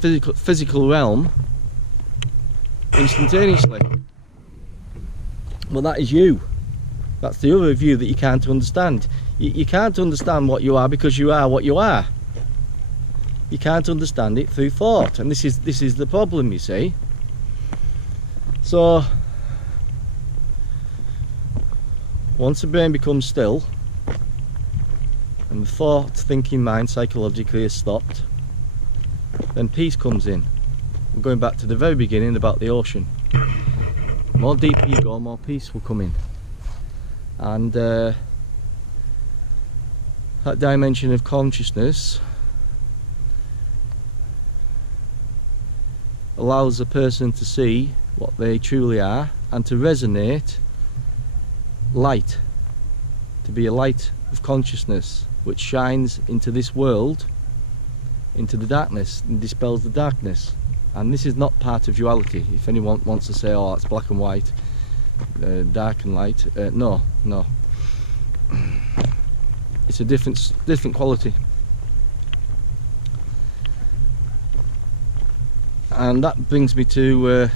physical realm instantaneously. Well, that is you. That's the other view that you can't understand. You can't understand what you are because you are what you are. You can't understand it through thought, and this is the problem, you see. So once the brain becomes still and the thought thinking mind psychologically is stopped, then peace comes in. We're going back to the very beginning about the ocean. The more deep you go, more peace will come in, and that dimension of consciousness allows a person to see what they truly are and to resonate light, to be a light of consciousness which shines into this world, into the darkness, and dispels the darkness. And this is not part of duality. If anyone wants to say, oh, it's black and white, dark and light, no. It's a different quality. And that brings me to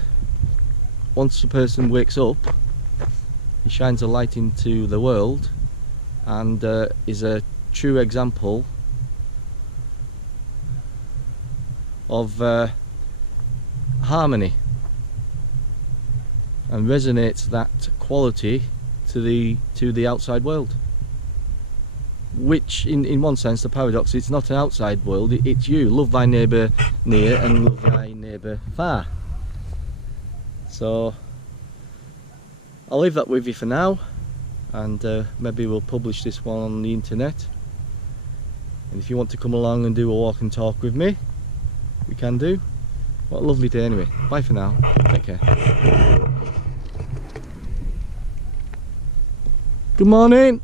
once a person wakes up, he shines a light into the world and is a true example of harmony, and resonates that quality to the outside world, which in one sense, the paradox, it's not an outside world, it's you. Love thy neighbour near and love thy neighbour far. So I'll leave that with you for now, and maybe we'll publish this one on the internet, and if you want to come along and do a walk and talk with me, we can do. What a lovely day anyway. Bye for now. Take care. Good morning.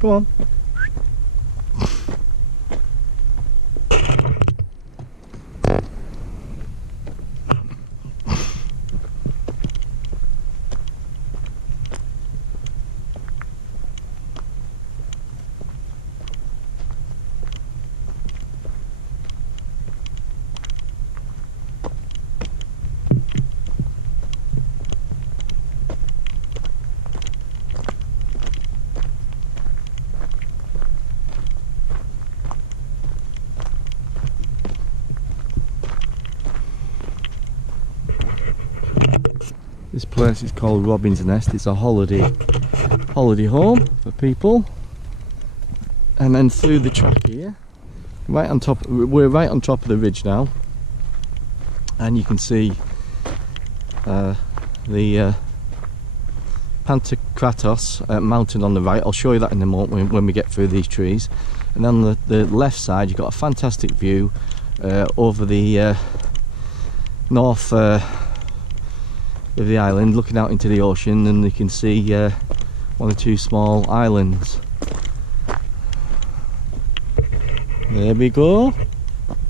Come on. This place is called Robin's Nest. It's a holiday home for people. And then through the track here, right on top, we're right on top of the ridge now, and you can see the Pantokratos mountain on the right. I'll show you that in a moment when we get through these trees. And on the left side, you've got a fantastic view over the north of the island, looking out into the ocean, and you can see one or two small islands. There we go.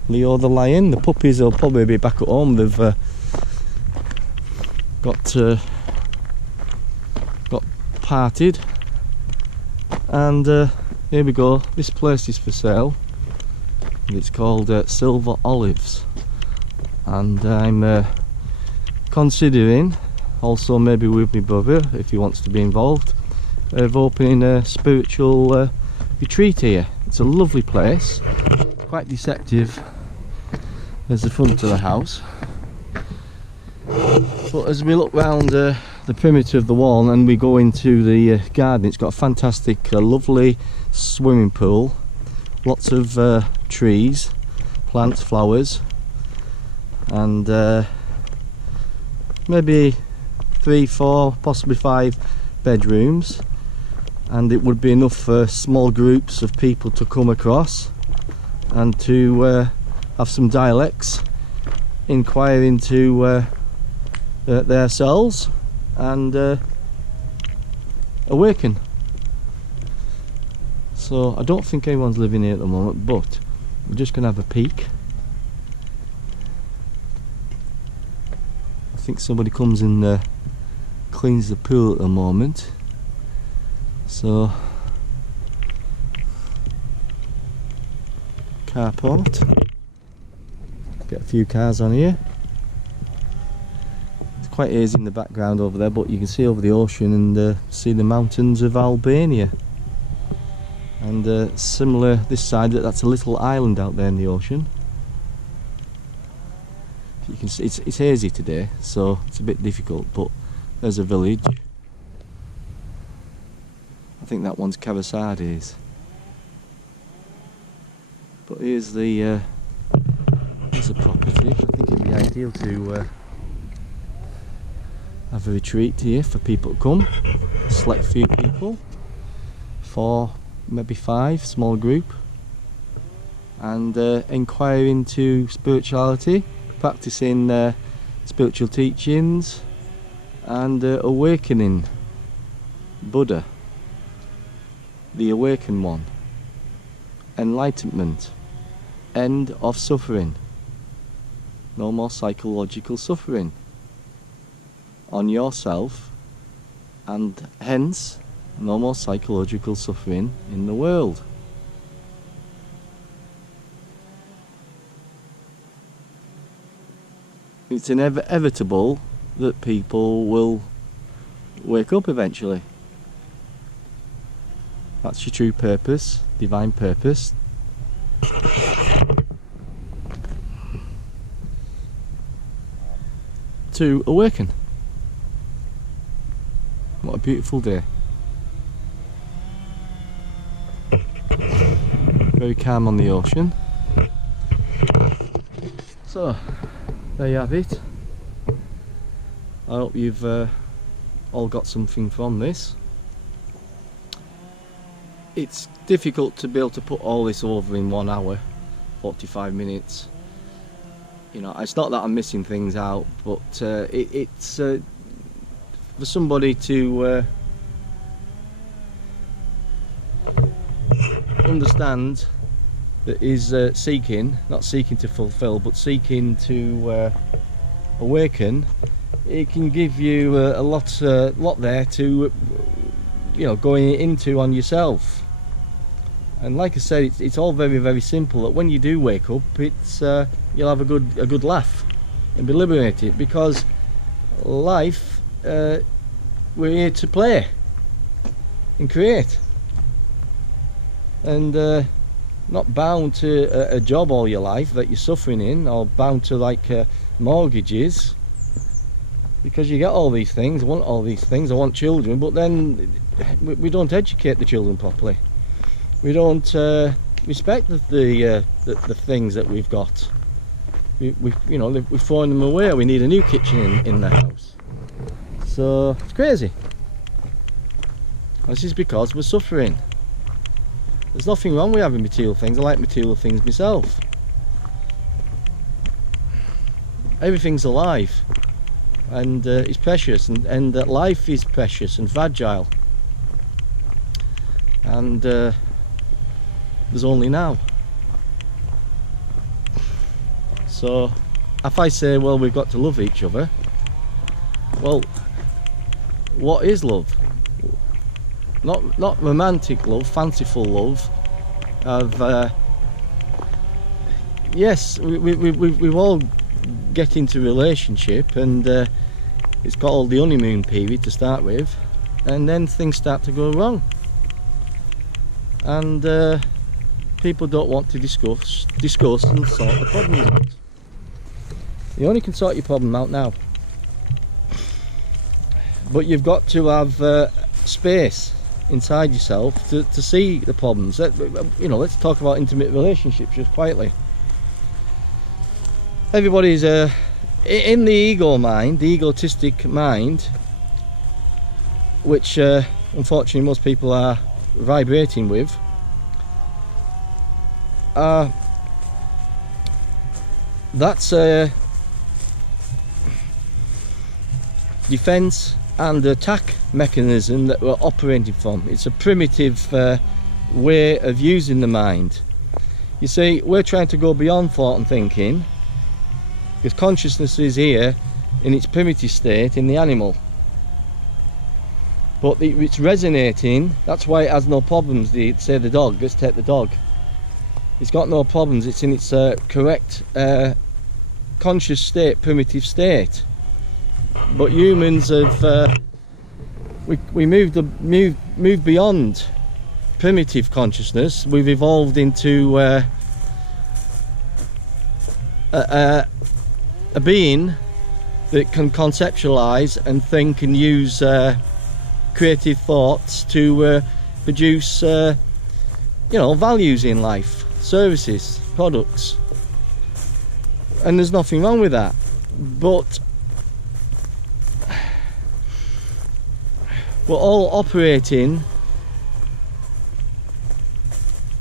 Leo the lion. The puppies will probably be back at home. They've got parted, and here we go. This place is for sale. It's called Silver Olives, and I'm considering, also maybe with my brother if he wants to be involved, of opening a spiritual retreat here. It's a lovely place, quite deceptive as the front of the house, but as we look round the perimeter of the wall and we go into the garden, it's got a fantastic lovely swimming pool, lots of trees, plants, flowers, and maybe 3, 4, possibly 5 bedrooms, and it would be enough for small groups of people to come across and to have some dialects, inquire into their cells, and awaken. So I don't think anyone's living here at the moment, but we're just going to have a peek. I think somebody comes and cleans the pool at the moment, so carport. Get a few cars on here. It's quite hazy in the background over there, but you can see over the ocean and see the mountains of Albania. And similar this side, that's a little island out there in the ocean. You can see it's hazy today, so it's a bit difficult, but there's a village. I think that one's Kavasades. But here's the property. I think it'd be ideal to have a retreat here for people to come. Select few people, 4, maybe 5, small group, and inquire into spirituality, practicing spiritual teachings, and awakening Buddha, the awakened one, enlightenment, end of suffering, no more psychological suffering on yourself, and hence no more psychological suffering in the world. It's inevitable that people will wake up eventually. That's your true purpose, divine purpose. To awaken. What a beautiful day. Very calm on the ocean. So, there you have it. I hope you've all got something from this. It's difficult to be able to put all this over in 1 hour, 45 minutes. You know, it's not that I'm missing things out, but it's for somebody to understand that is seeking, not seeking to fulfill, but seeking to awaken. It can give you a lot there to, you know, going into on yourself. And like I said, it's all very, very simple. That when you do wake up, it's you'll have a good laugh and be liberated, because life, we're here to play and create, and not bound to a job all your life that you're suffering in, or bound to like mortgages, because you get all these things. I want all these things. I want children, but then we don't educate the children properly. We don't respect the things that we've got. We you know, we're throwing them away. We need a new kitchen in the house. So it's crazy. This is because we're suffering. There's nothing wrong with having material things. I like material things myself. Everything's alive, and it's precious, and life is precious and fragile. And there's only now. So if I say, well, we've got to love each other, well, what is love? Not romantic love, fanciful love. Of yes, we all get into a relationship, and it's got all the honeymoon period to start with, and then things start to go wrong, and people don't want to discuss and sort the problems out. You only can sort your problem out now, but you've got to have space inside yourself to see the problems. You know, let's talk about intimate relationships just quietly. Everybody's in the ego mind, the egotistic mind, which unfortunately most people are vibrating with. That's a defense and attack mechanism that we're operating from. It's a primitive way of using the mind. You see, we're trying to go beyond thought and thinking, because consciousness is here in its primitive state in the animal, but it's resonating. That's why it has no problems. Say the dog, let's take the dog. It's got no problems. It's in its correct conscious state, primitive state. But humans have we moved beyond primitive consciousness. We've evolved into a being that can conceptualize and think and use creative thoughts to produce you know, values in life, services, products, and there's nothing wrong with that. But we're all operating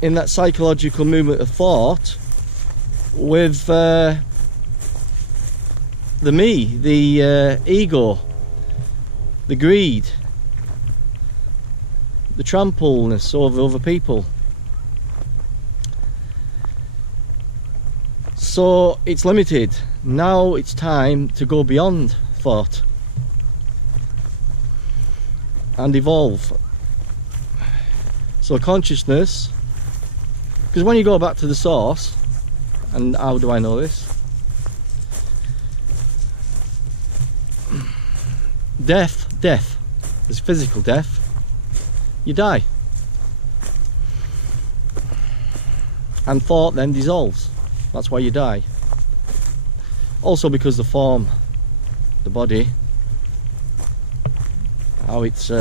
in that psychological movement of thought with the me, the ego, the greed, the trampleness over other people. So it's limited. Now it's time to go beyond thought and evolve. So consciousness, because when you go back to the source, and how do I know this? Death, there's physical death, you die, and thought then dissolves. That's why you die. Also because the form, the body, how it's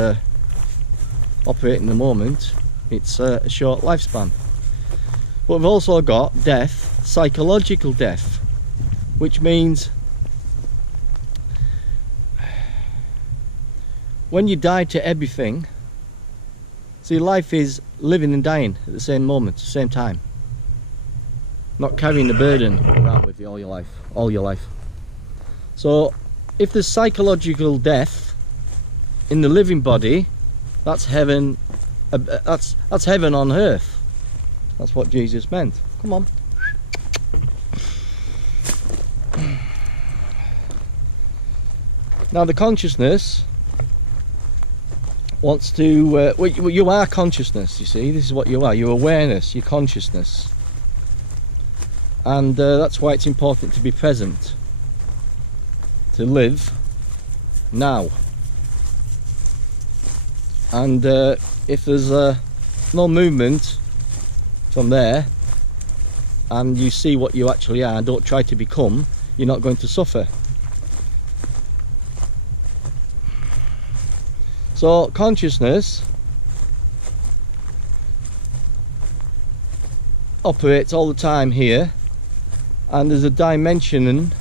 operating in the moment, it's a short lifespan. But we've also got death, psychological death, which means when you die to everything. See, life is living and dying at the same moment, the same time. Not carrying the burden around with you all your life. So if there's psychological death in the living body, that's heaven. That's heaven on earth. That's what Jesus meant. Come on. Now the consciousness wants to well, you are consciousness, you see. This is what you are. Your awareness, your consciousness. And that's why it's important to be present, to live now. And if there's no movement from there, and you see what you actually are and don't try to become, you're not going to suffer. So consciousness operates all the time here, and there's a dimension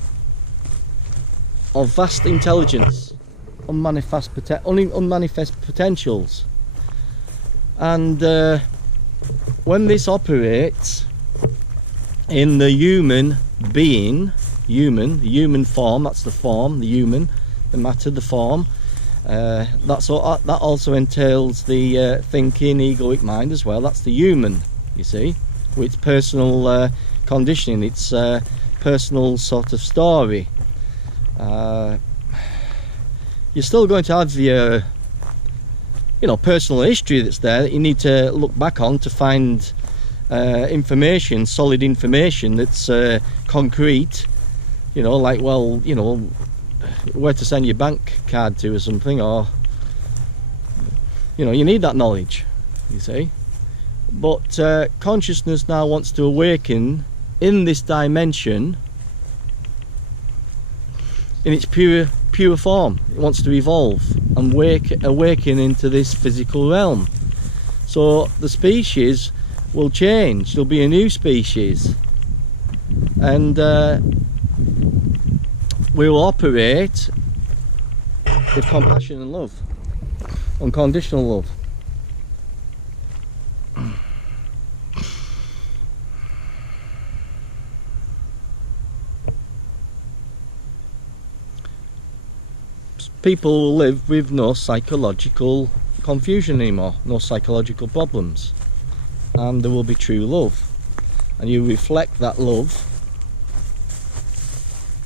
of vast intelligence, unmanifest potentials. And when this operates in the human being, the human form, that's the form, the human, the matter, the form, that also entails the thinking, egoic mind as well. That's the human, you see, with its personal conditioning, its personal sort of story. You're still going to have the you know, personal history that's there that you need to look back on to find information, solid information that's concrete, you know, like, well, you know, where to send your bank card to or something, or, you know, you need that knowledge, you see. But consciousness now wants to awaken in this dimension in its pure form. It wants to evolve and awaken into this physical realm. So the species will change. There'll be a new species, and we will operate with compassion and love, unconditional love. People will live with no psychological confusion anymore, no psychological problems, and there will be true love, and you reflect that love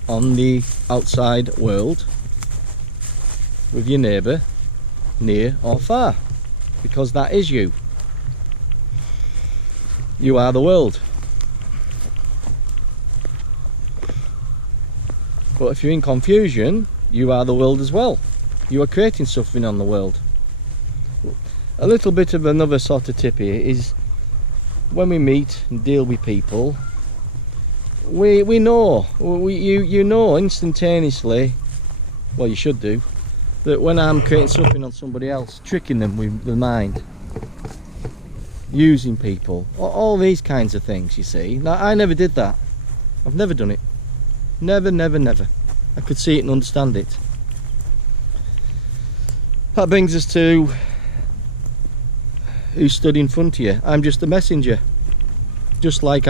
on the outside world with your neighbour, near or far, because that is you. You are the world. But if you're in confusion, you are the world as well. You are creating suffering on the world. A little bit of another sort of tip here is, when we meet and deal with people, we know, you know instantaneously, well, you should do, that when I'm creating suffering on somebody else, tricking them with the mind, using people, all these kinds of things, you see. Now, I never did that. I've never done it. Never, never, never. I could see it and understand it. That brings us to who stood in front of you. I'm just a messenger. Just like